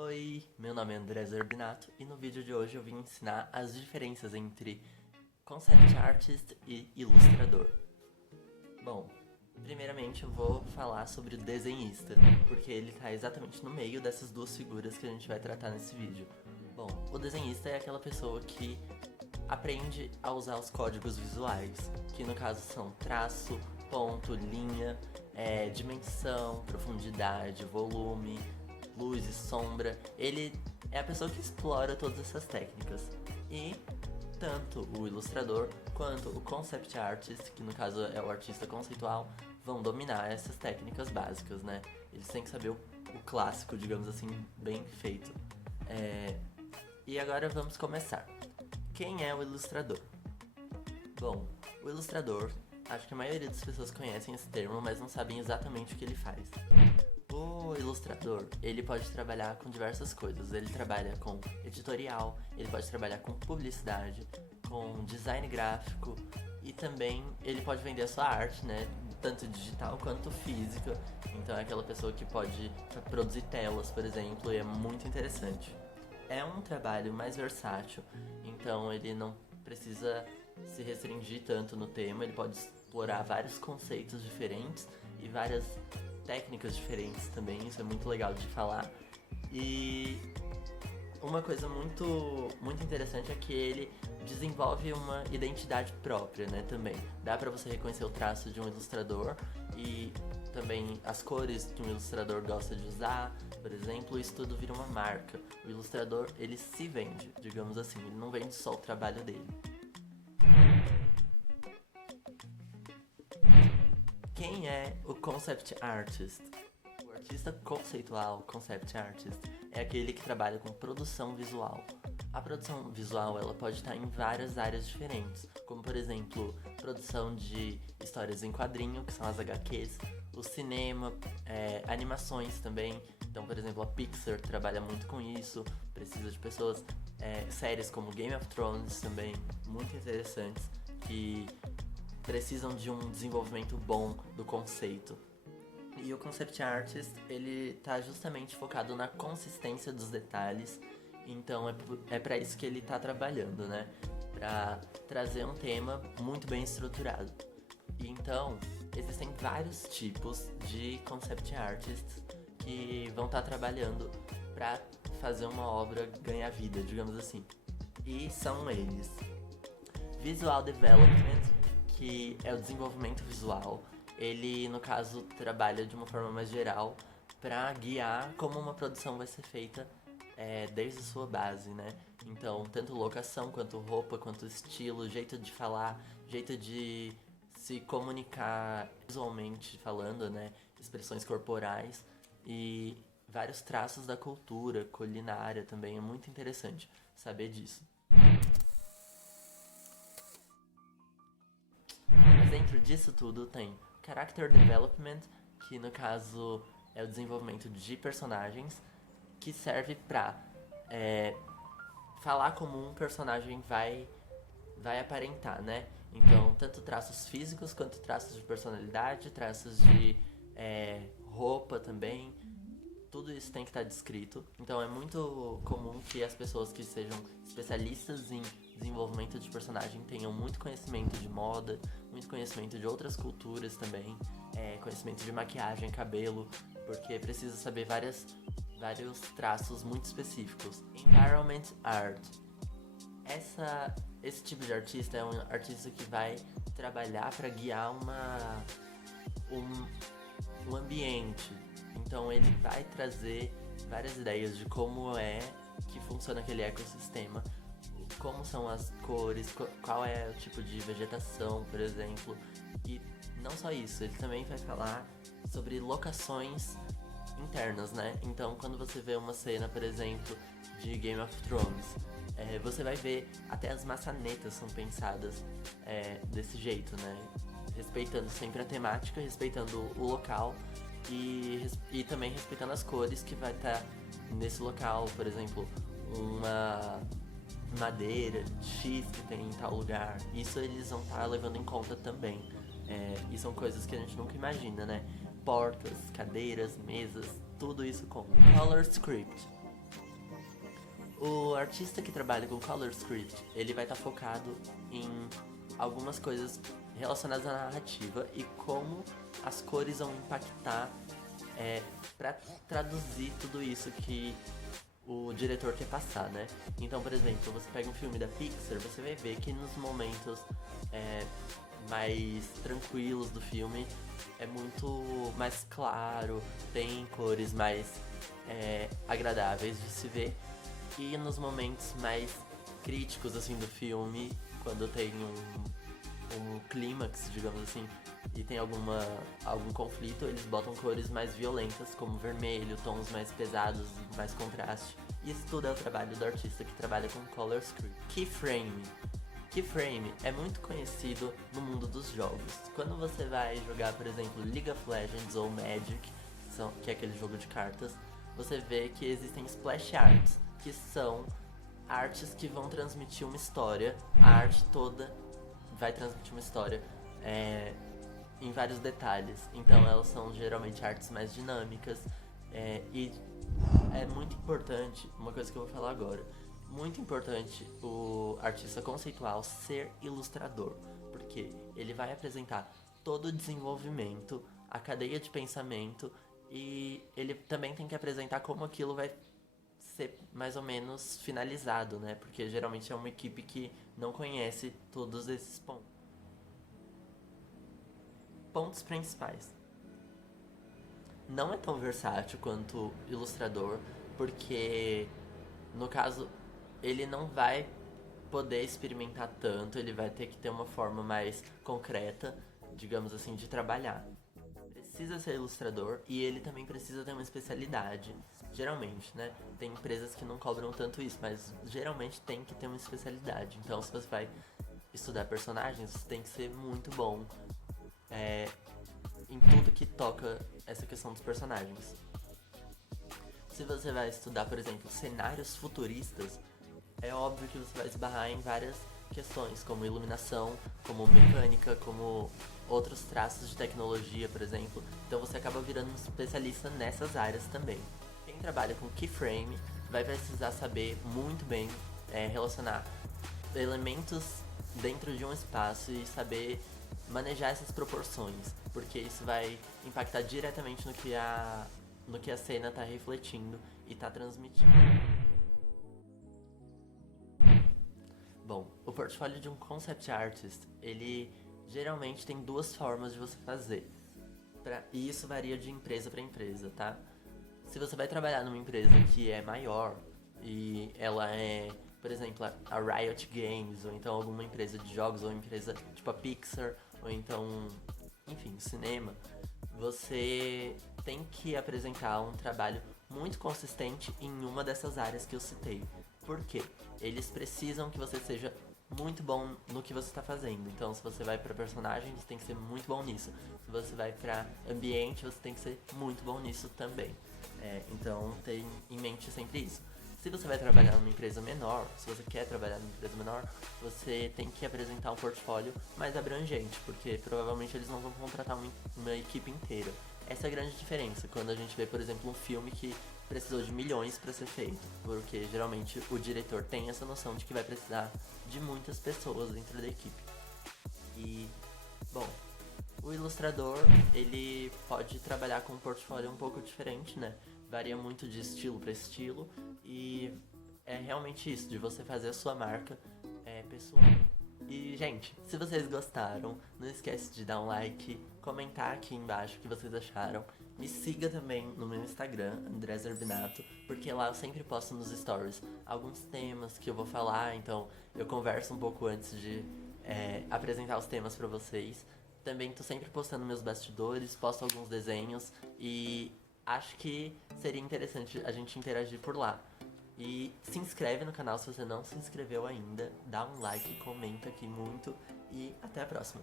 Oi, meu nome é André Zerbinato e no vídeo de hoje eu vim ensinar as diferenças entre concept artist e ilustrador. Bom, primeiramente eu vou falar sobre o desenhista, porque ele está exatamente no meio dessas duas figuras que a gente vai tratar nesse vídeo. Bom, o desenhista é aquela pessoa que aprende a usar os códigos visuais, que no caso são traço, ponto, linha, dimensão, profundidade, volume, luz e sombra. Ele é a pessoa que explora todas essas técnicas. E tanto o ilustrador quanto o concept artist, que no caso é o artista conceitual, vão dominar essas técnicas básicas, né? Eles têm que saber o clássico, digamos assim, bem feito. E agora vamos começar. Quem é o ilustrador? Bom, o ilustrador, acho que a maioria das pessoas conhecem esse termo, mas não sabem exatamente o que ele faz. O ilustrador, ele pode trabalhar com diversas coisas. Ele trabalha com editorial, ele pode trabalhar com publicidade, com design gráfico e também ele pode vender a sua arte, né? Tanto digital quanto física. Então é aquela pessoa que pode produzir telas, por exemplo, e é muito interessante. É um trabalho mais versátil, então ele não precisa se restringir tanto no tema, ele pode explorar vários conceitos diferentes e várias técnicas diferentes também, isso é muito legal de falar. E uma coisa muito interessante é que ele desenvolve uma identidade própria, né, também. Dá pra você reconhecer o traço de um ilustrador e também as cores que um ilustrador gosta de usar, por exemplo, isso tudo vira uma marca. O ilustrador, ele se vende, digamos assim, ele não vende só o trabalho dele. Quem é o concept artist? O artista conceitual, concept artist, é aquele que trabalha com produção visual. A produção visual ela pode estar em várias áreas diferentes, como por exemplo, produção de histórias em quadrinho, que são as HQs, o cinema, animações também. Então, por exemplo, a Pixar trabalha muito com isso, precisa de pessoas, séries como Game of Thrones também, muito interessantes, que precisam de um desenvolvimento bom do conceito. E o concept artist, ele tá justamente focado na consistência dos detalhes, então é pra isso que ele tá trabalhando, né? Pra trazer um tema muito bem estruturado. E então, existem vários tipos de concept artists que vão estar trabalhando pra fazer uma obra ganhar vida, digamos assim. E são eles: Visual Development, que é o desenvolvimento visual. Ele, no caso, trabalha de uma forma mais geral para guiar como uma produção vai ser feita desde a sua base, né? Então, tanto locação, quanto roupa, quanto estilo, jeito de falar, jeito de se comunicar visualmente falando, né? Expressões corporais e vários traços da cultura, culinária também. É muito interessante saber disso. Mas dentro disso tudo tem Character Development, que no caso é o desenvolvimento de personagens, que serve pra falar como um personagem vai aparentar, né? Então, tanto traços físicos quanto traços de personalidade, traços de roupa também, tudo isso tem que estar descrito. Então é muito comum que as pessoas que sejam especialistas em desenvolvimento de personagem tenham muito conhecimento de moda, muito conhecimento de outras culturas também, conhecimento de maquiagem, cabelo, porque precisa saber vários traços muito específicos. Environment Art. Esse tipo de artista é um artista que vai trabalhar para guiar um ambiente. Então ele vai trazer várias ideias de como é que funciona aquele ecossistema, como são as cores, qual é o tipo de vegetação, por exemplo. E não só isso, ele também vai falar sobre locações internas, né? Então quando você vê uma cena, por exemplo, de Game of Thrones, você vai ver até as maçanetas são pensadas desse jeito, né? Respeitando sempre a temática, respeitando o local e também respeitando as cores que vai estar nesse local. Por exemplo, uma madeira X que tem em tal lugar, isso eles vão estar levando em conta também. E são coisas que a gente nunca imagina, né? Portas, cadeiras, mesas, tudo isso conta. Color Script. O artista que trabalha com Color Script, ele vai estar focado em algumas coisas relacionadas à narrativa e como as cores vão impactar para traduzir tudo isso que o diretor quer passar, né? Então, por exemplo, você pega um filme da Pixar, você vai ver que nos momentos mais tranquilos do filme é muito mais claro, tem cores mais agradáveis de se ver. E nos momentos mais críticos assim do filme, quando tem um clímax, digamos assim, e tem algum conflito, eles botam cores mais violentas, como vermelho, tons mais pesados, mais contraste. Isso tudo é o trabalho do artista que trabalha com Color Script. Keyframe. Keyframe é muito conhecido no mundo dos jogos. Quando você vai jogar, por exemplo, League of Legends ou Magic, que é aquele jogo de cartas, você vê que existem splash arts, que são artes que vão transmitir uma história. A arte toda vai transmitir uma história em vários detalhes. Então elas são geralmente artes mais dinâmicas. E é muito importante, uma coisa que eu vou falar agora, muito importante o artista conceitual ser ilustrador, porque ele vai apresentar todo o desenvolvimento, a cadeia de pensamento, e ele também tem que apresentar como aquilo vai ser mais ou menos finalizado, né? Porque geralmente é uma equipe que não conhece todos esses pontos. Pontos principais. Não é tão versátil quanto ilustrador, porque no caso ele não vai poder experimentar tanto, ele vai ter que ter uma forma mais concreta, digamos assim, de trabalhar. Precisa ser ilustrador e ele também precisa ter uma especialidade. Geralmente, né? Tem empresas que não cobram tanto isso, mas geralmente tem que ter uma especialidade. Então, se você vai estudar personagens, você tem que ser muito bom em tudo que toca essa questão dos personagens. Se você vai estudar, por exemplo, cenários futuristas, é óbvio que você vai esbarrar em várias questões, como iluminação, como mecânica, como outros traços de tecnologia, por exemplo. Então você acaba virando um especialista nessas áreas também. Quem trabalha com keyframe vai precisar saber muito bem relacionar elementos dentro de um espaço e saber manejar essas proporções, porque isso vai impactar diretamente no que a cena está refletindo e está transmitindo. Bom, o portfólio de um concept artist, ele geralmente tem duas formas de você fazer. E isso varia de empresa para empresa, tá? Se você vai trabalhar numa empresa que é maior e ela é, por exemplo, a Riot Games, ou então alguma empresa de jogos, ou empresa tipo a Pixar, ou então, enfim, cinema, você tem que apresentar um trabalho muito consistente em uma dessas áreas que eu citei. Por quê? Eles precisam que você seja muito bom no que você está fazendo. Então, se você vai para personagem, você tem que ser muito bom nisso. Se você vai para ambiente, você tem que ser muito bom nisso também. Então, tem em mente sempre isso. Se você vai trabalhar numa empresa menor, se você quer trabalhar numa empresa menor, você tem que apresentar um portfólio mais abrangente, porque provavelmente eles não vão contratar uma equipe inteira. Essa é a grande diferença quando a gente vê, por exemplo, um filme que precisou de milhões para ser feito, porque geralmente o diretor tem essa noção de que vai precisar de muitas pessoas dentro da equipe. E, bom, o ilustrador, ele pode trabalhar com um portfólio um pouco diferente, né? Varia muito de estilo para estilo e é realmente isso, de você fazer a sua marca pessoal. E, gente, se vocês gostaram, não esquece de dar um like, comentar aqui embaixo o que vocês acharam. Me siga também no meu Instagram, André Zerbinato, porque lá eu sempre posto nos stories alguns temas que eu vou falar, então eu converso um pouco antes de apresentar os temas pra vocês. Também tô sempre postando meus bastidores, posto alguns desenhos e acho que seria interessante a gente interagir por lá. E se inscreve no canal se você não se inscreveu ainda, dá um like, comenta aqui muito e até a próxima.